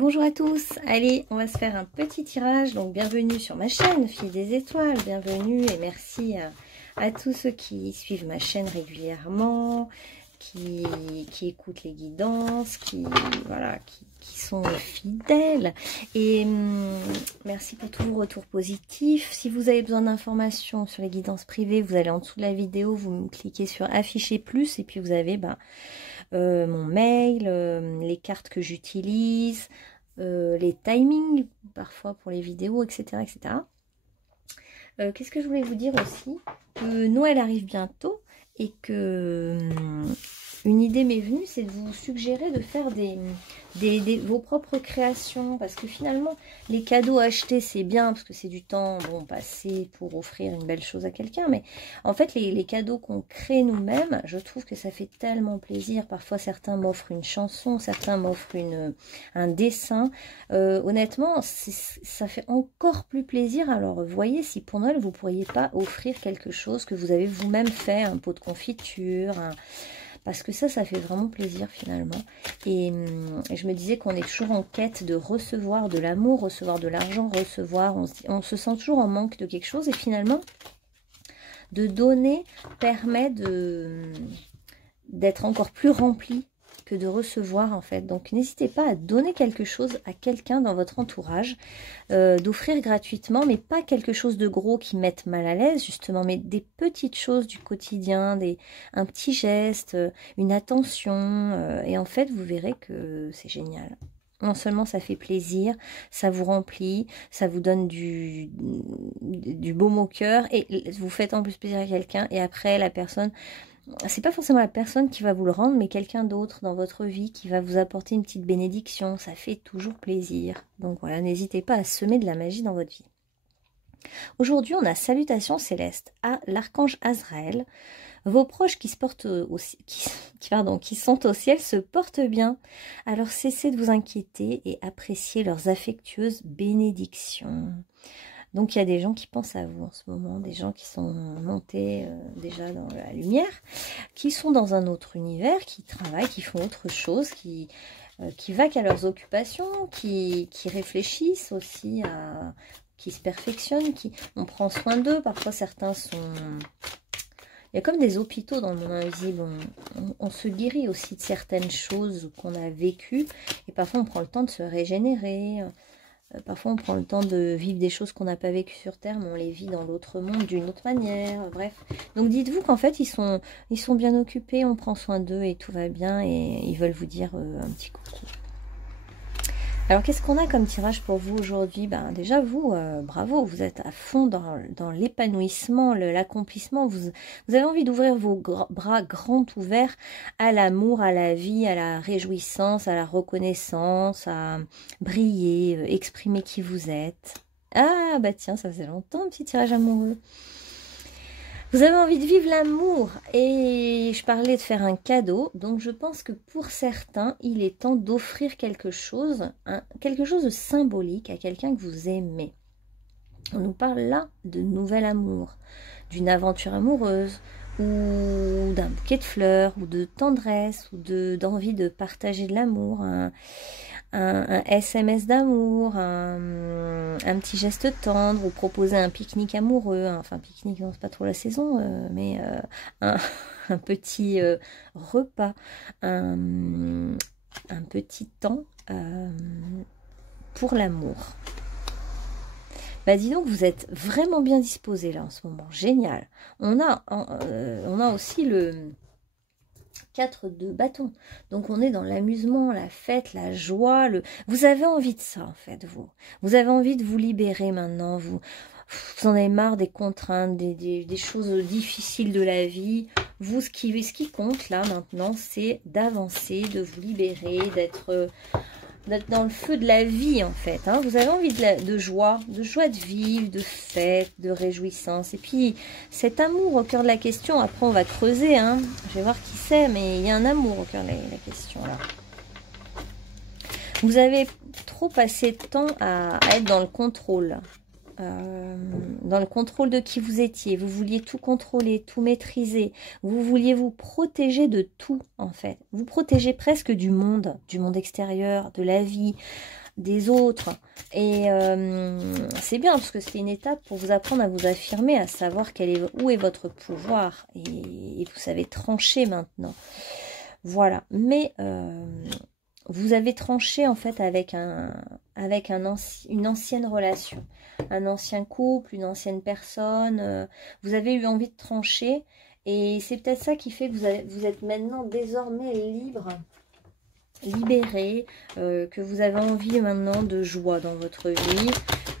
Bonjour à tous, allez on va se faire un petit tirage, donc bienvenue sur ma chaîne Fille des Étoiles, bienvenue et merci à tous ceux qui suivent ma chaîne régulièrement, qui écoutent les guidances, qui sont fidèles et merci pour tous vos retours positifs. Si vous avez besoin d'informations sur les guidances privées, vous allez en dessous de la vidéo, vous cliquez sur afficher plus et puis vous avez mon mail, les cartes que j'utilise, les timings parfois pour les vidéos, etc. etc. Qu'est-ce que je voulais vous dire aussi? Noël arrive bientôt et que une idée m'est venue, c'est de vous suggérer de faire vos propres créations, parce que finalement les cadeaux achetés c'est bien parce que c'est du temps passé pour offrir une belle chose à quelqu'un, mais en fait les cadeaux qu'on crée nous-mêmes, je trouve que ça fait tellement plaisir. Parfois certains m'offrent une chanson, certains m'offrent un dessin, honnêtement ça fait encore plus plaisir. Alors voyez si pour Noël vous pourriez pas offrir quelque chose que vous avez vous-même fait, un pot de confiture, parce que ça fait vraiment plaisir finalement. Et je me disais qu'on est toujours en quête de recevoir de l'amour, recevoir de l'argent, recevoir, on se sent toujours en manque de quelque chose, et finalement de donner permet d'être encore plus rempli que de recevoir en fait. Donc n'hésitez pas à donner quelque chose à quelqu'un dans votre entourage, d'offrir gratuitement, mais pas quelque chose de gros qui mette mal à l'aise justement, mais des petites choses du quotidien, un petit geste, une attention, et en fait vous verrez que c'est génial. Non seulement ça fait plaisir, ça vous remplit, ça vous donne du baume au cœur, et vous faites en plus plaisir à quelqu'un, et après la personne, c'est pas forcément la personne qui va vous le rendre, mais quelqu'un d'autre dans votre vie qui va vous apporter une petite bénédiction. Ça fait toujours plaisir. Donc voilà, n'hésitez pas à semer de la magie dans votre vie. Aujourd'hui, on a salutations célestes à l'archange Azraël. Vos proches qui sont au ciel se portent bien. Alors cessez de vous inquiéter et appréciez leurs affectueuses bénédictions. Donc, il y a des gens qui pensent à vous en ce moment, des gens qui sont montés déjà dans la lumière, qui sont dans un autre univers, qui travaillent, qui font autre chose, qui vaquent à leurs occupations, qui réfléchissent aussi, qui se perfectionnent, on prend soin d'eux. Parfois, certains sont... Il y a comme des hôpitaux dans le monde invisible, on se guérit aussi de certaines choses qu'on a vécues, et parfois on prend le temps de se régénérer. Parfois, on prend le temps de vivre des choses qu'on n'a pas vécues sur Terre, mais on les vit dans l'autre monde d'une autre manière. Bref. Donc, dites-vous qu'en fait, ils sont bien occupés, on prend soin d'eux et tout va bien. Et ils veulent vous dire un petit coucou. Alors, qu'est-ce qu'on a comme tirage pour vous aujourd'hui? Déjà, vous, bravo, vous êtes à fond dans l'épanouissement, l'accomplissement. Vous avez envie d'ouvrir vos bras grands ouverts à l'amour, à la vie, à la réjouissance, à la reconnaissance, à briller, exprimer qui vous êtes. Ah, tiens, ça faisait longtemps, un petit tirage amoureux. Vous avez envie de vivre l'amour, et je parlais de faire un cadeau, donc je pense que pour certains, il est temps d'offrir quelque chose de symbolique à quelqu'un que vous aimez. On nous parle là de nouvel amour, d'une aventure amoureuse, ou d'un bouquet de fleurs, ou de tendresse, ou d'envie de partager de l'amour, un SMS d'amour, un petit geste tendre, ou proposer un pique-nique amoureux, enfin pique-nique, non c'est pas trop la saison, mais un petit repas, un petit temps pour l'amour. Dis donc, vous êtes vraiment bien disposé là en ce moment, génial. On a aussi le 4 de bâton, donc on est dans l'amusement, la fête, la joie, vous avez envie de ça en fait, vous avez envie de vous libérer maintenant, vous en avez marre des contraintes, des choses difficiles de la vie. Vous, ce qui compte là maintenant, c'est d'avancer, de vous libérer, d'être dans le feu de la vie en fait, hein. Vous avez envie de joie de vivre, de fête, de réjouissance, et puis cet amour au cœur de la question. Après on va creuser, hein. Je vais voir qui c'est, mais il y a un amour au cœur de la question là. Vous avez trop passé de temps à être dans le contrôle, de qui vous étiez. Vous vouliez tout contrôler, tout maîtriser. Vous vouliez vous protéger de tout, en fait. Vous protégez presque du monde extérieur, de la vie, des autres. Et c'est bien parce que c'est une étape pour vous apprendre à vous affirmer, à savoir où est votre pouvoir. Et vous savez trancher maintenant. Voilà. Mais vous avez tranché en fait avec une ancienne relation. Un ancien couple, une ancienne personne. Vous avez eu envie de trancher. Et c'est peut-être ça qui fait que vous êtes maintenant désormais libre, libéré, que vous avez envie maintenant de joie dans votre vie,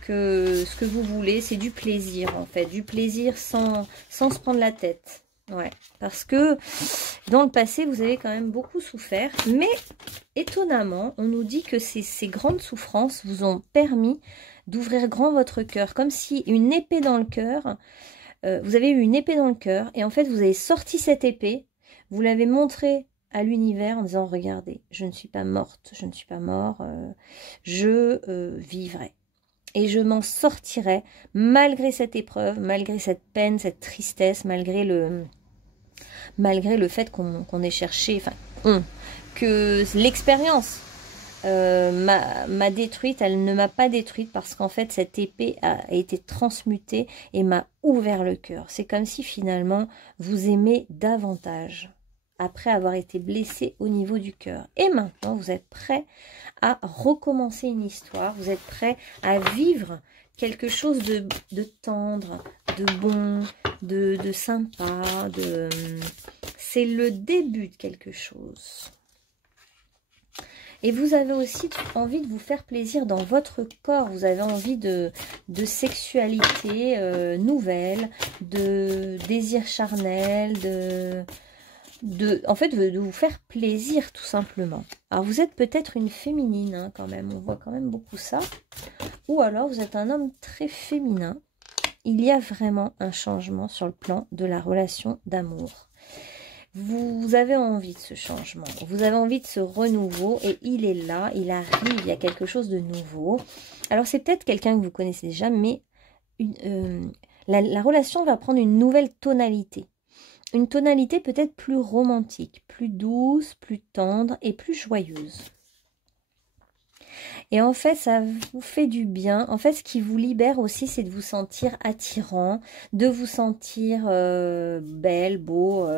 que ce que vous voulez, c'est du plaisir en fait, du plaisir sans se prendre la tête. Ouais, parce que dans le passé, vous avez quand même beaucoup souffert, mais étonnamment, on nous dit que ces grandes souffrances vous ont permis d'ouvrir grand votre cœur, comme si une épée dans le cœur, vous avez eu une épée dans le cœur, et en fait, vous avez sorti cette épée, vous l'avez montrée à l'univers en disant, regardez, je ne suis pas morte, je ne suis pas mort, je vivrai. Et je m'en sortirai malgré cette épreuve, malgré cette peine, cette tristesse, malgré le fait qu'on ait cherché, enfin, que l'expérience m'a détruite, elle ne m'a pas détruite parce qu'en fait cette épée a été transmutée et m'a ouvert le cœur. C'est comme si finalement vous aimez davantage après avoir été blessé au niveau du cœur. Et maintenant vous êtes prêt à recommencer une histoire, vous êtes prêt à vivre quelque chose de tendre, de bon, de sympa, c'est le début de quelque chose. Et vous avez aussi envie de vous faire plaisir dans votre corps. Vous avez envie de sexualité nouvelle, de désir charnel, en fait, de vous faire plaisir tout simplement. Alors vous êtes peut-être une féminine hein, quand même. On voit quand même beaucoup ça. Ou alors vous êtes un homme très féminin. Il y a vraiment un changement sur le plan de la relation d'amour. Vous avez envie de ce changement, vous avez envie de ce renouveau et il est là, il arrive, il y a quelque chose de nouveau. Alors c'est peut-être quelqu'un que vous connaissez déjà, mais la relation va prendre une nouvelle tonalité. Une tonalité peut-être plus romantique, plus douce, plus tendre et plus joyeuse. Et en fait, ça vous fait du bien. En fait, ce qui vous libère aussi, c'est de vous sentir attirant, de vous sentir belle, beau,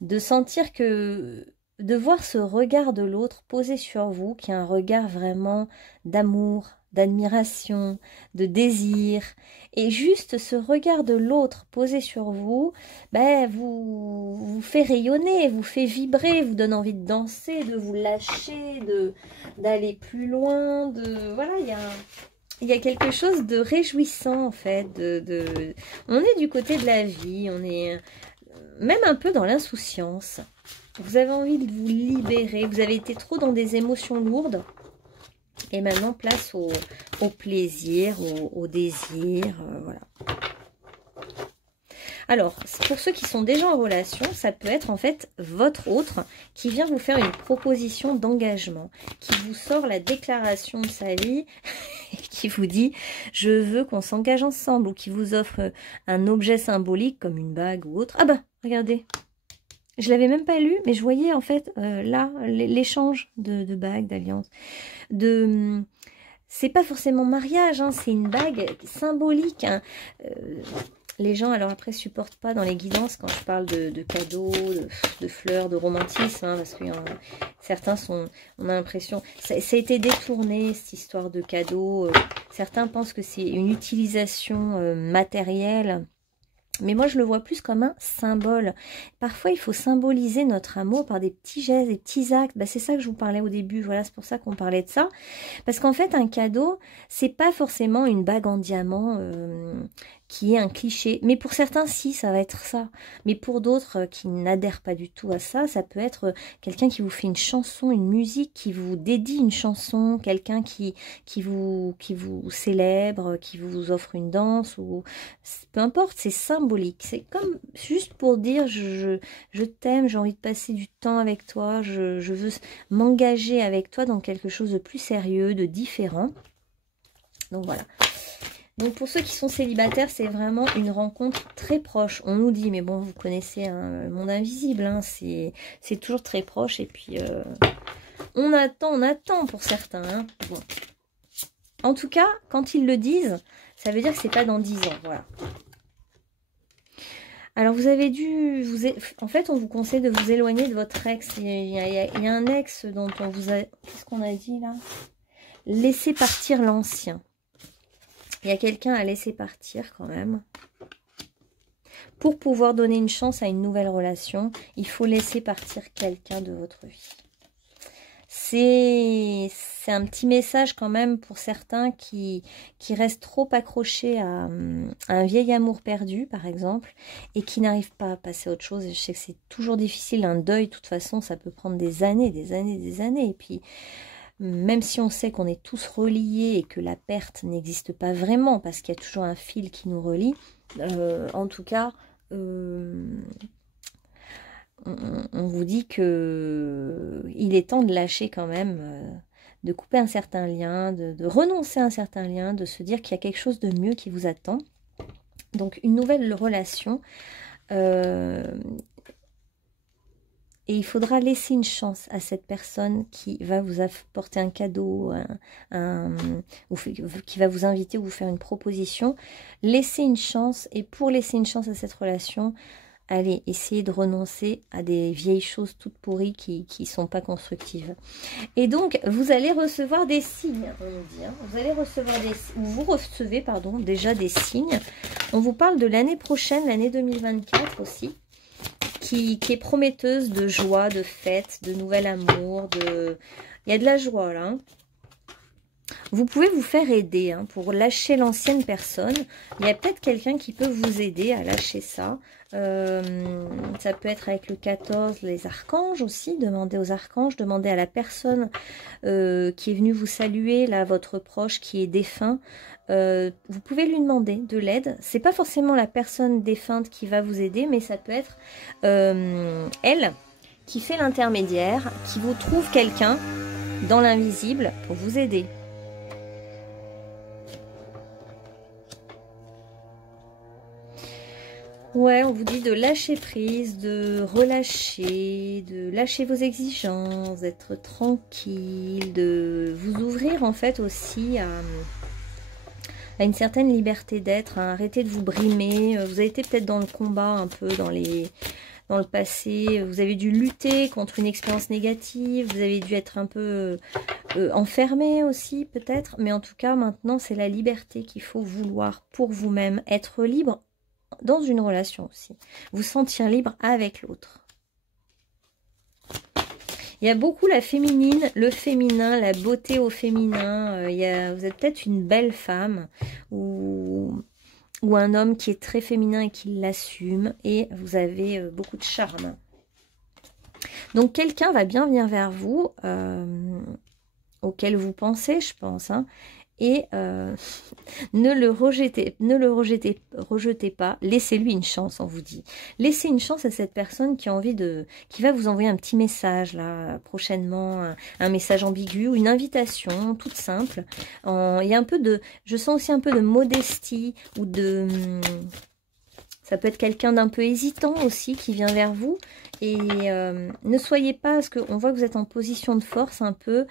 de sentir que... de voir ce regard de l'autre posé sur vous, qui est un regard vraiment d'amour, d'admiration, de désir. Et juste ce regard de l'autre posé sur vous, ben, vous fait rayonner, vous fait vibrer, vous donne envie de danser, de vous lâcher, d'aller plus loin. Voilà, il y a quelque chose de réjouissant en fait. On est du côté de la vie, on est même un peu dans l'insouciance. Vous avez envie de vous libérer, vous avez été trop dans des émotions lourdes. Et maintenant, place au plaisir, au désir, voilà. Alors, pour ceux qui sont déjà en relation, ça peut être en fait votre autre qui vient vous faire une proposition d'engagement, qui vous sort la déclaration de sa vie, et qui vous dit « je veux qu'on s'engage ensemble » ou qui vous offre un objet symbolique comme une bague ou autre. Ah bah, regardez, je l'avais même pas lu, mais je voyais en fait là l'échange de bagues, d'alliances. C'est pas forcément mariage, hein, c'est une bague symbolique. Hein. Les gens, alors après, supportent pas dans les guidances quand je parle de cadeaux, de fleurs, de romantisme, hein, parce que certains sont, on a l'impression, ça a été détourné, cette histoire de cadeaux. Certains pensent que c'est une utilisation matérielle. Mais moi, je le vois plus comme un symbole. Parfois, il faut symboliser notre amour par des petits gestes, des petits actes. Bah, c'est ça que je vous parlais au début. Voilà, c'est pour ça qu'on parlait de ça. Parce qu'en fait, un cadeau, c'est pas forcément une bague en diamant qui est un cliché. Mais pour certains, si, ça va être ça. Mais pour d'autres qui n'adhèrent pas du tout à ça, ça peut être quelqu'un qui vous fait une chanson, une musique, qui vous dédie une chanson, quelqu'un qui vous célèbre, qui vous offre une danse, ou peu importe, c'est symbolique. C'est comme juste pour dire je t'aime, j'ai envie de passer du temps avec toi, je veux m'engager avec toi dans quelque chose de plus sérieux, de différent. Donc voilà. Donc pour ceux qui sont célibataires, c'est vraiment une rencontre très proche. On nous dit, mais bon, vous connaissez hein, le monde invisible, hein, c'est toujours très proche. Et puis, on attend pour certains. Hein. Bon. En tout cas, quand ils le disent, ça veut dire que c'est pas dans 10 ans, voilà. Alors, vous avez dû... En fait, on vous conseille de vous éloigner de votre ex. Il y a un ex dont on vous a... Qu'est-ce qu'on a dit, là? Laissez partir l'ancien. Il y a quelqu'un à laisser partir, quand même. Pour pouvoir donner une chance à une nouvelle relation, il faut laisser partir quelqu'un de votre vie. C'est un petit message quand même pour certains qui restent trop accrochés à un vieil amour perdu, par exemple, et qui n'arrivent pas à passer à autre chose. Et je sais que c'est toujours difficile, un deuil, de toute façon, ça peut prendre des années, des années, des années. Et puis, même si on sait qu'on est tous reliés et que la perte n'existe pas vraiment, parce qu'il y a toujours un fil qui nous relie, en tout cas... on vous dit que il est temps de lâcher quand même, de couper un certain lien, de renoncer à un certain lien, de se dire qu'il y a quelque chose de mieux qui vous attend. Donc une nouvelle relation, et il faudra laisser une chance à cette personne qui va vous apporter un cadeau, ou qui va vous inviter ou vous faire une proposition. Laissez une chance, et pour laisser une chance à cette relation, allez, essayez de renoncer à des vieilles choses toutes pourries qui ne sont pas constructives. Et donc, vous allez recevoir des signes, on nous dit. Hein. Vous allez recevoir vous recevez, pardon, déjà des signes. On vous parle de l'année prochaine, l'année 2024 aussi, qui est prometteuse de joie, de fête, de nouvel amour, il y a de la joie là. Hein. Vous pouvez vous faire aider hein, pour lâcher l'ancienne personne. Il y a peut-être quelqu'un qui peut vous aider à lâcher ça. Ça peut être avec le 14, les archanges aussi. Demandez aux archanges, demandez à la personne qui est venue vous saluer, là, votre proche qui est défunt. Vous pouvez lui demander de l'aide. C'est pas forcément la personne défunte qui va vous aider, mais ça peut être elle qui fait l'intermédiaire, qui vous trouve quelqu'un dans l'invisible pour vous aider. Ouais, on vous dit de lâcher prise, de relâcher, de lâcher vos exigences, d'être tranquille, de vous ouvrir en fait aussi à une certaine liberté d'être, à arrêter de vous brimer. Vous avez été peut-être dans le combat un peu dans le passé, vous avez dû lutter contre une expérience négative, vous avez dû être un peu enfermé aussi peut-être, mais en tout cas maintenant c'est la liberté qu'il faut vouloir pour vous-même, être libre dans une relation aussi, vous sentir libre avec l'autre. Il y a beaucoup la féminine, le féminin, la beauté au féminin. Vous êtes peut-être une belle femme ou un homme qui est très féminin et qui l'assume, et vous avez beaucoup de charme. Donc quelqu'un va bien venir vers vous, auquel vous pensez, je pense, hein, et ne le rejetez pas, laissez-lui une chance, on vous dit. Laissez une chance à cette personne qui a envie qui va vous envoyer un petit message là prochainement, un message ambigu ou une invitation toute simple. Il y a un peu je sens aussi un peu de modestie ou ça peut être quelqu'un d'un peu hésitant aussi qui vient vers vous. Et ne soyez pas, parce qu'on voit que vous êtes en position de force un peu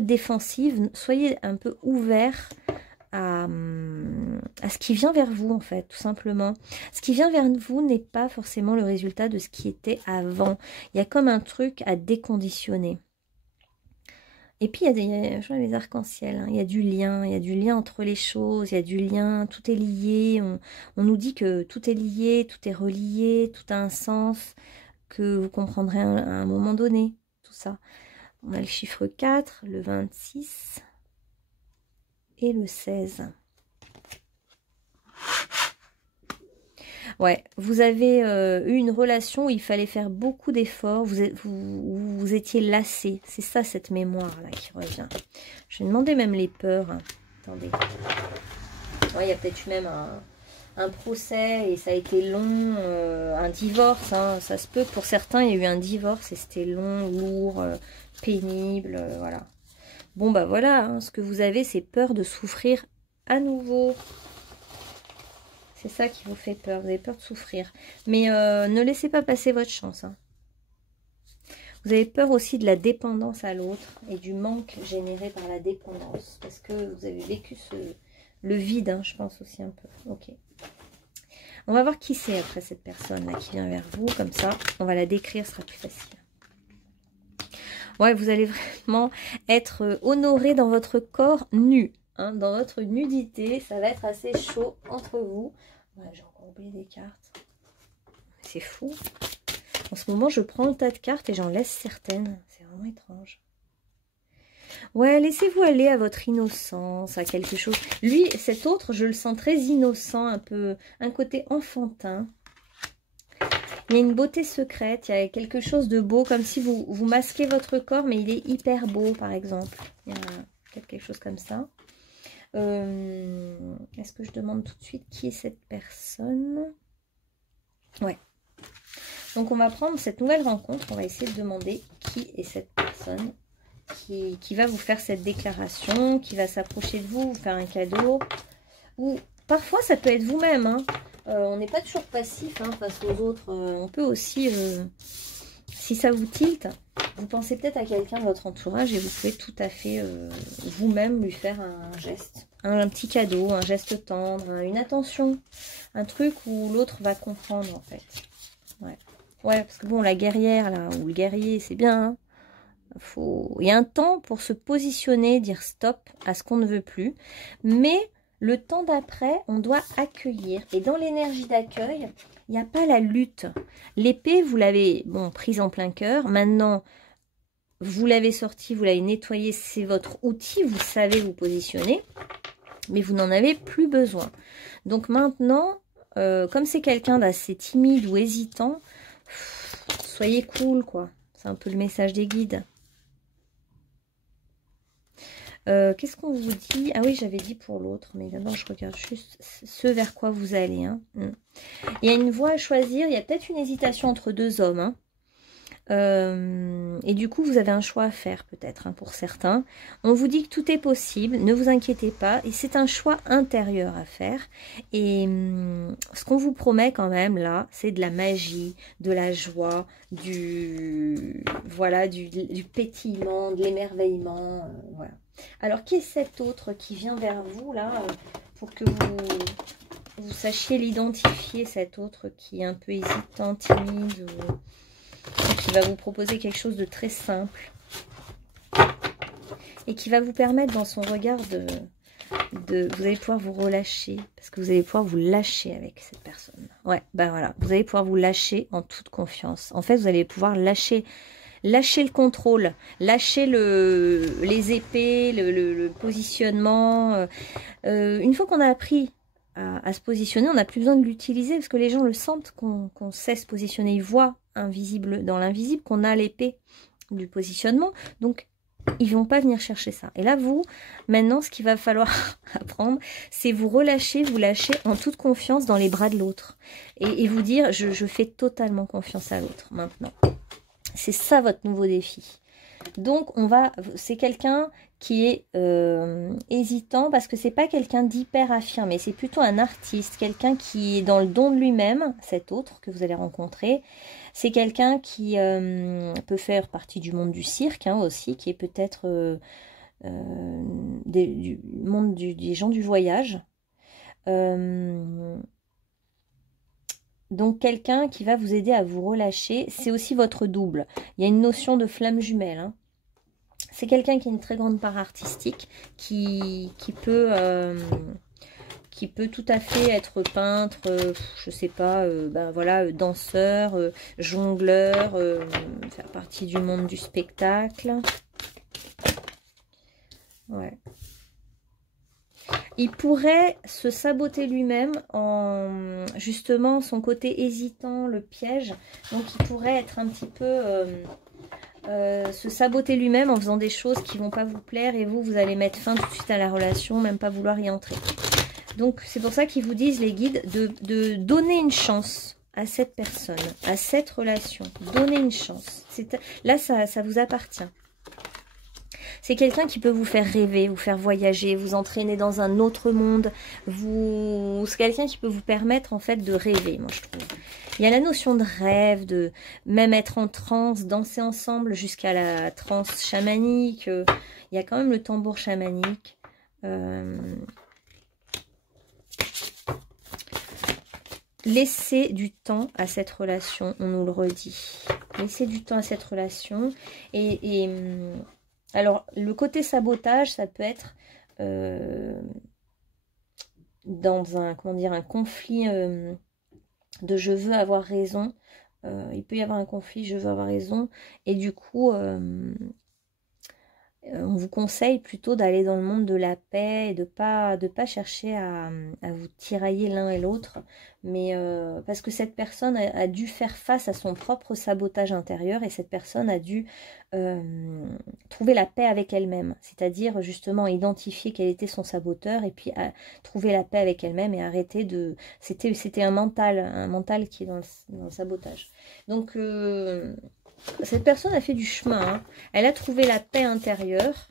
défensive. Soyez un peu ouvert à ce qui vient vers vous en fait, tout simplement. Ce qui vient vers vous n'est pas forcément le résultat de ce qui était avant. Il y a comme un truc à déconditionner. Et puis, il y a les arcs-en-ciel, hein. Il y a du lien entre les choses, il y a du lien, tout est lié. On nous dit que tout est lié, tout est relié, tout a un sens, que vous comprendrez à un moment donné, tout ça. On a le chiffre 4, le 26 et le 16. Ouais, vous avez eu une relation où il fallait faire beaucoup d'efforts, vous étiez lassé. C'est ça, cette mémoire-là qui revient. Je vais demander même les peurs. Hein. Attendez. Ouais, il y a peut-être eu même un procès et ça a été long, un divorce. Hein, ça se peut, pour certains, il y a eu un divorce et c'était long, lourd, pénible, voilà. Bon, bah voilà, hein, ce que vous avez, c'est peur de souffrir à nouveau. C'est ça qui vous fait peur, vous avez peur de souffrir. Mais ne laissez pas passer votre chance. Hein. Vous avez peur aussi de la dépendance à l'autre et du manque généré par la dépendance. Parce que vous avez vécu le vide, hein, je pense aussi un peu. Ok. On va voir qui c'est après cette personne-là qui vient vers vous. Comme ça, on va la décrire, ce sera plus facile. Ouais, vous allez vraiment être honoré dans votre corps nu. Hein, dans votre nudité, ça va être assez chaud entre vous. Ouais, j'ai encore oublié des cartes. C'est fou. En ce moment, je prends le tas de cartes et j'en laisse certaines. C'est vraiment étrange. Ouais, laissez-vous aller à votre innocence, à quelque chose. Lui, cet autre, je le sens très innocent, un côté enfantin. Il y a une beauté secrète, il y a quelque chose de beau, comme si vous masquez votre corps, mais il est hyper beau, par exemple. Il y a quelque chose comme ça. Est-ce que je demande tout de suite qui est cette personne? Ouais. Donc, on va prendre cette nouvelle rencontre. On va essayer de demander qui est cette personne qui va vous faire cette déclaration, qui va s'approcher de vous, vous faire un cadeau. Ou parfois, ça peut être vous-même. Hein. On n'est pas toujours passif hein, face aux autres. On peut aussi, si ça vous tilte, vous pensez peut-être à quelqu'un de votre entourage et vous pouvez tout à fait vous-même lui faire un geste. Un petit cadeau, un geste tendre, une attention. Un truc où l'autre va comprendre en fait. Ouais. Ouais, parce que bon, la guerrière là, ou le guerrier, c'est bien. Hein. Il y a un temps pour se positionner, dire stop à ce qu'on ne veut plus. Mais le temps d'après, on doit accueillir. Et dans l'énergie d'accueil, il n'y a pas la lutte. L'épée, vous l'avez prise en plein cœur. Maintenant, vous l'avez sortie, vous l'avez nettoyée. C'est votre outil, vous savez vous positionner. Mais vous n'en avez plus besoin. Donc maintenant, comme c'est quelqu'un d'assez timide ou hésitant, soyez cool, quoi. C'est un peu le message des guides. Qu'est-ce qu'on vous dit? Ah oui, j'avais dit pour l'autre, mais d'abord je regarde juste ce vers quoi vous allez. Hein. Il y a une voie à choisir, il y a peut-être une hésitation entre deux hommes. Hein. Et du coup, vous avez un choix à faire peut-être hein, pour certains. On vous dit que tout est possible, ne vous inquiétez pas. Et c'est un choix intérieur à faire. Et ce qu'on vous promet quand même là, c'est de la magie, de la joie, du pétillement, de l'émerveillement. Voilà. Alors, qui est cet autre qui vient vers vous là pour que vous sachiez l'identifier, cet autre qui est un peu hésitant, timide ou qui va vous proposer quelque chose de très simple et qui va vous permettre dans son regard vous allez pouvoir vous relâcher parce que vous allez pouvoir vous lâcher avec cette personne. Ouais, ben voilà, vous allez pouvoir vous lâcher en toute confiance. En fait, vous allez pouvoir lâcher le contrôle, lâcher les épées, le positionnement. Une fois qu'on a appris à se positionner, on n'a plus besoin de l'utiliser parce que les gens le sentent qu'on sait se positionner. Ils voient invisible dans l'invisible qu'on a l'épée du positionnement. Donc, ils vont pas venir chercher ça. Et là, vous, maintenant, ce qu'il va falloir apprendre, c'est vous relâcher, vous lâcher en toute confiance dans les bras de l'autre. Et vous dire, je fais totalement confiance à l'autre maintenant. C'est ça votre nouveau défi. Donc, c'est quelqu'un qui est hésitant parce que c'est pas quelqu'un d'hyper affirmé. C'est plutôt un artiste, quelqu'un qui est dans le don de lui-même, cet autre que vous allez rencontrer. C'est quelqu'un qui peut faire partie du monde du cirque hein, aussi, qui est peut-être du monde des gens du voyage. Donc quelqu'un qui va vous aider à vous relâcher, c'est aussi votre double. Il y a une notion de flamme jumelle. Hein. C'est quelqu'un qui a une très grande part artistique, qui peut tout à fait être peintre, je sais pas, voilà, danseur, jongleur, faire partie du monde du spectacle. Ouais. Il pourrait se saboter lui-même en justement son côté hésitant, le piège. Donc il pourrait être un petit peu se saboter lui-même en faisant des choses qui vont pas vous plaire et vous allez mettre fin tout de suite à la relation, même pas vouloir y entrer. Donc c'est pour ça qu'ils vous disent les guides de donner une chance à cette personne, à cette relation. Donner une chance. Là ça vous appartient. C'est quelqu'un qui peut vous faire rêver, vous faire voyager, vous entraîner dans un autre monde. C'est quelqu'un qui peut vous permettre en fait de rêver, moi je trouve. Il y a la notion de rêve, de même être en transe, danser ensemble jusqu'à la transe chamanique. Il y a quand même le tambour chamanique. Laissez du temps à cette relation, on nous le redit. Laissez du temps à cette relation. Alors, le côté sabotage, ça peut être dans un, comment dire, un conflit de je veux avoir raison. Il peut y avoir un conflit, je veux avoir raison. Et du coup, on vous conseille plutôt d'aller dans le monde de la paix et de pas chercher à vous tirailler l'un et l'autre, mais parce que cette personne a dû faire face à son propre sabotage intérieur et cette personne a dû trouver la paix avec elle-même, c'est-à-dire justement identifier quel était son saboteur et puis trouver la paix avec elle-même et arrêter de... C'était un mental qui est dans le sabotage. Donc... cette personne a fait du chemin, hein. Elle a trouvé la paix intérieure.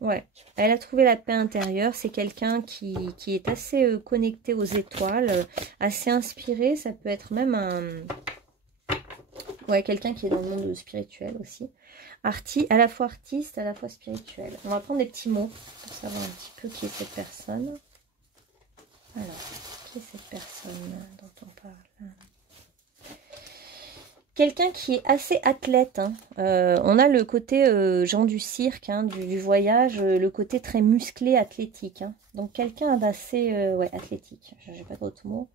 Ouais, elle a trouvé la paix intérieure. C'est quelqu'un qui est assez connecté aux étoiles, assez inspiré. Ça peut être même ouais, quelqu'un qui est dans le monde spirituel aussi. À la fois artiste, à la fois spirituel. On va prendre des petits mots pour savoir un petit peu qui est cette personne. Alors, qui est cette personne dont on parle ? Quelqu'un qui est assez athlète, hein. On a le côté gens du cirque, hein, du voyage, le côté très musclé, athlétique, hein. Donc quelqu'un d'assez ouais, athlétique, j'ai pas d'autres mots.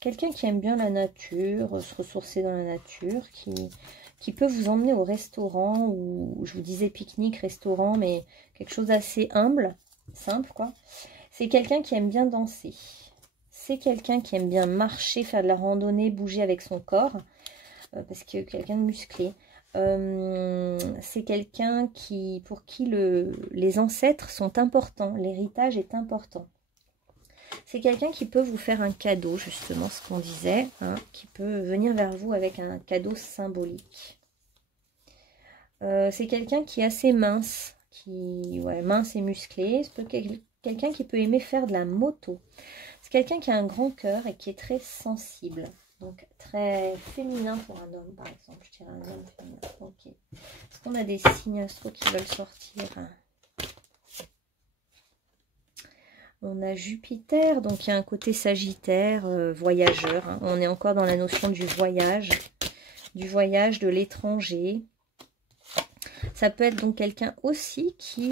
Quelqu'un qui aime bien la nature, se ressourcer dans la nature, qui peut vous emmener au restaurant, ou je vous disais pique-nique, restaurant, mais quelque chose d'assez humble, simple quoi. C'est quelqu'un qui aime bien danser. C'est quelqu'un qui aime bien marcher, faire de la randonnée, bouger avec son corps, parce que quelqu'un de musclé. C'est quelqu'un pour qui les ancêtres sont importants, l'héritage est important. C'est quelqu'un qui peut vous faire un cadeau, justement, ce qu'on disait, hein, qui peut venir vers vous avec un cadeau symbolique. C'est quelqu'un qui est assez mince, ouais, mince et musclé. C'est quelqu'un qui peut aimer faire de la moto. C'est quelqu'un qui a un grand cœur et qui est très sensible. Donc très féminin pour un homme, par exemple. Je dirais un homme féminin. Ok. Est-ce qu'on a des signes astro qui veulent sortir? On a Jupiter, donc il y a un côté Sagittaire, voyageur. Hein. On est encore dans la notion du voyage, de l'étranger. Ça peut être donc quelqu'un aussi qui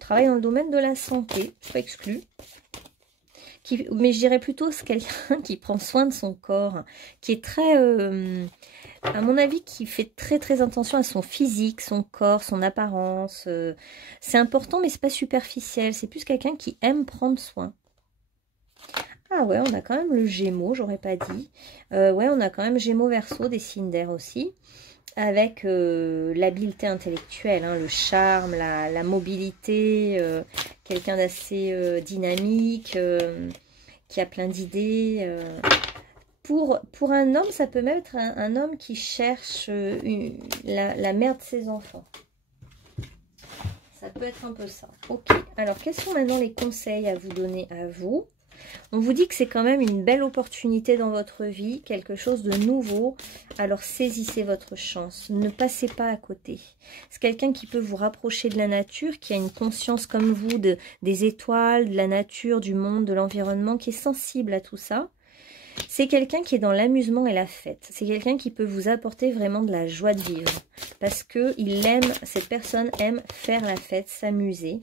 travaille dans le domaine de la santé, pas exclu. Mais je dirais plutôt c'est quelqu'un qui prend soin de son corps, qui est très, à mon avis, qui fait très attention à son physique, son corps, son apparence. C'est important, mais c'est pas superficiel. C'est plus quelqu'un qui aime prendre soin. Ah ouais, on a quand même le Gémeaux, j'aurais pas dit. Ouais, on a quand même Gémeaux, Verseau, des signes d'air aussi. Avec l'habileté intellectuelle, hein, le charme, la mobilité, quelqu'un d'assez dynamique, qui a plein d'idées. Pour un homme, ça peut même être un homme qui cherche la mère de ses enfants. Ça peut être un peu ça. Ok, alors quels sont maintenant les conseils à vous donner à vous ? On vous dit que c'est quand même une belle opportunité dans votre vie, quelque chose de nouveau. Alors saisissez votre chance, ne passez pas à côté. C'est quelqu'un qui peut vous rapprocher de la nature, qui a une conscience comme vous des étoiles, de la nature, du monde, de l'environnement, qui est sensible à tout ça. C'est quelqu'un qui est dans l'amusement et la fête. C'est quelqu'un qui peut vous apporter vraiment de la joie de vivre. Parce que cette personne aime faire la fête, s'amuser.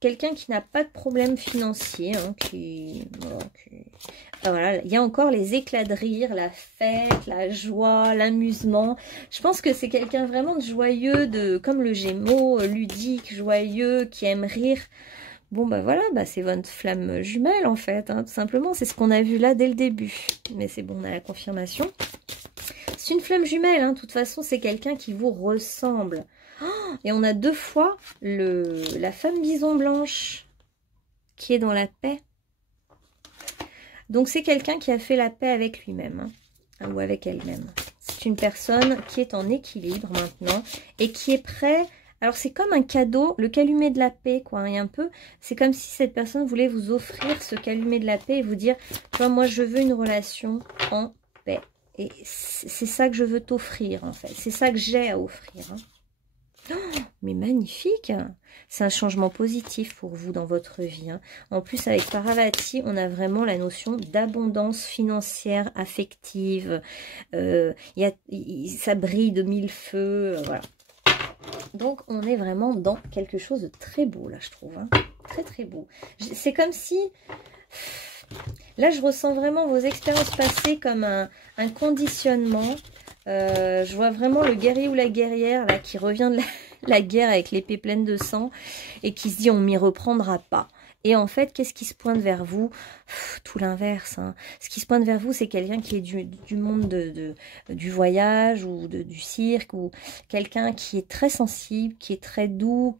Quelqu'un qui n'a pas de problème financier, hein, voilà, il y a encore les éclats de rire, la fête, la joie, l'amusement. Je pense que c'est quelqu'un vraiment de joyeux, comme le Gémeaux, ludique, joyeux, qui aime rire. Bon, bah voilà, c'est votre flamme jumelle en fait, hein, tout simplement. C'est ce qu'on a vu là dès le début. Mais c'est bon, on a la confirmation. C'est une flamme jumelle, hein, de toute façon, c'est quelqu'un qui vous ressemble. Et on a deux fois la femme bison blanche qui est dans la paix. Donc c'est quelqu'un qui a fait la paix avec lui-même, hein, ou avec elle-même. juste une personne qui est en équilibre maintenant et qui est prêt. Alors c'est comme un cadeau, le calumet de la paix, quoi. Et un peu, c'est comme si cette personne voulait vous offrir ce calumet de la paix et vous dire, toi, moi, je veux une relation en paix. Et c'est ça que je veux t'offrir, en fait. C'est ça que j'ai à offrir. Hein. Oh, mais magnifique! C'est un changement positif pour vous dans votre vie. Hein. En plus, avec Paravati, on a vraiment la notion d'abondance financière, affective. Ça brille de mille feux. Voilà. Donc, on est vraiment dans quelque chose de très beau, là, je trouve. Hein. Très, très beau. C'est comme si... Là, je ressens vraiment vos expériences passées comme un conditionnement. Je vois vraiment le guerrier ou la guerrière là qui revient de la guerre avec l'épée pleine de sang et qui se dit on m'y reprendra pas. Et en fait, qu'est-ce qui se pointe vers vous? Tout l'inverse. Hein. Ce qui se pointe vers vous, c'est quelqu'un qui est du monde du voyage ou du cirque, ou quelqu'un qui est très sensible, qui est très doux,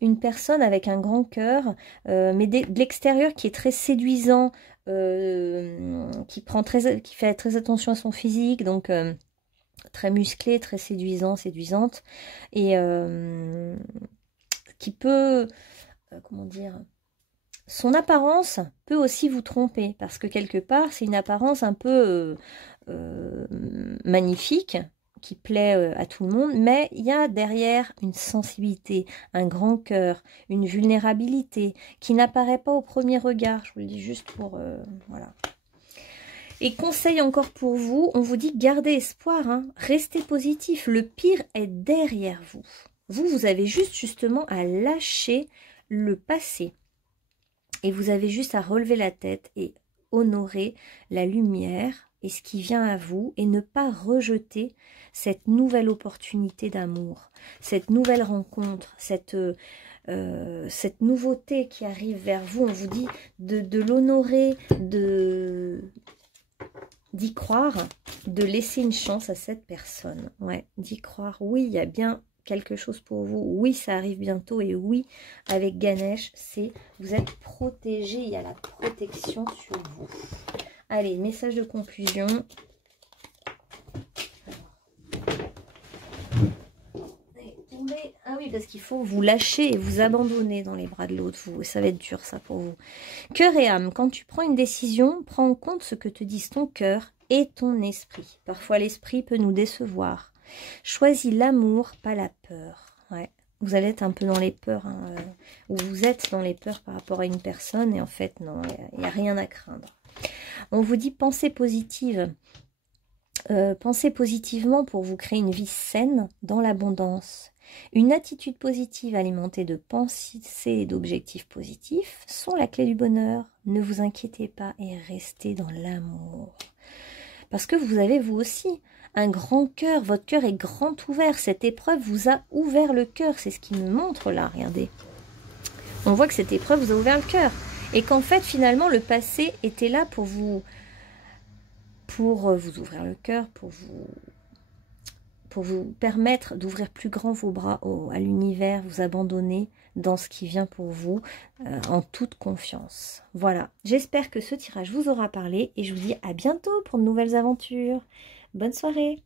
une personne avec un grand cœur, mais de l'extérieur qui est très séduisant, qui fait très attention à son physique, donc très musclé, très séduisant, séduisante, et qui peut, comment dire, son apparence peut aussi vous tromper, parce que quelque part, c'est une apparence un peu magnifique, qui plaît à tout le monde, mais il y a derrière une sensibilité, un grand cœur, une vulnérabilité, qui n'apparaît pas au premier regard. Je vous le dis juste pour... voilà. Et conseil encore pour vous, on vous dit gardez espoir, hein, restez positif, le pire est derrière vous. Vous avez juste justement à lâcher le passé. Et vous avez juste à relever la tête et honorer la lumière et ce qui vient à vous et ne pas rejeter cette nouvelle opportunité d'amour, cette nouvelle rencontre, cette nouveauté qui arrive vers vous. On vous dit de l'honorer, d'y croire, de laisser une chance à cette personne. Ouais, d'y croire. Oui, il y a bien quelque chose pour vous. Oui, ça arrive bientôt. Et oui, avec Ganesh, vous êtes protégé. Il y a la protection sur vous. Allez, message de conclusion. Ah oui, parce qu'il faut vous lâcher et vous abandonner dans les bras de l'autre. Ça va être dur, ça, pour vous. Cœur et âme, quand tu prends une décision, prends en compte ce que te disent ton cœur et ton esprit. Parfois, l'esprit peut nous décevoir. Choisis l'amour, pas la peur. Ouais. Vous allez être un peu dans les peurs, hein, ou vous êtes dans les peurs par rapport à une personne, et en fait, non, il n'y a rien à craindre. On vous dit pensée positive. Pensez positivement pour vous créer une vie saine dans l'abondance. Une attitude positive alimentée de pensées et d'objectifs positifs sont la clé du bonheur. Ne vous inquiétez pas et restez dans l'amour. Parce que vous avez vous aussi un grand cœur, votre cœur est grand ouvert. Cette épreuve vous a ouvert le cœur, c'est ce qui me montre là, regardez. On voit que cette épreuve vous a ouvert le cœur. Et qu'en fait, finalement, le passé était là pour vous ouvrir le cœur, pour vous permettre d'ouvrir plus grand vos bras à l'univers, vous abandonner dans ce qui vient pour vous en toute confiance. Voilà, j'espère que ce tirage vous aura parlé et je vous dis à bientôt pour de nouvelles aventures. Bonne soirée!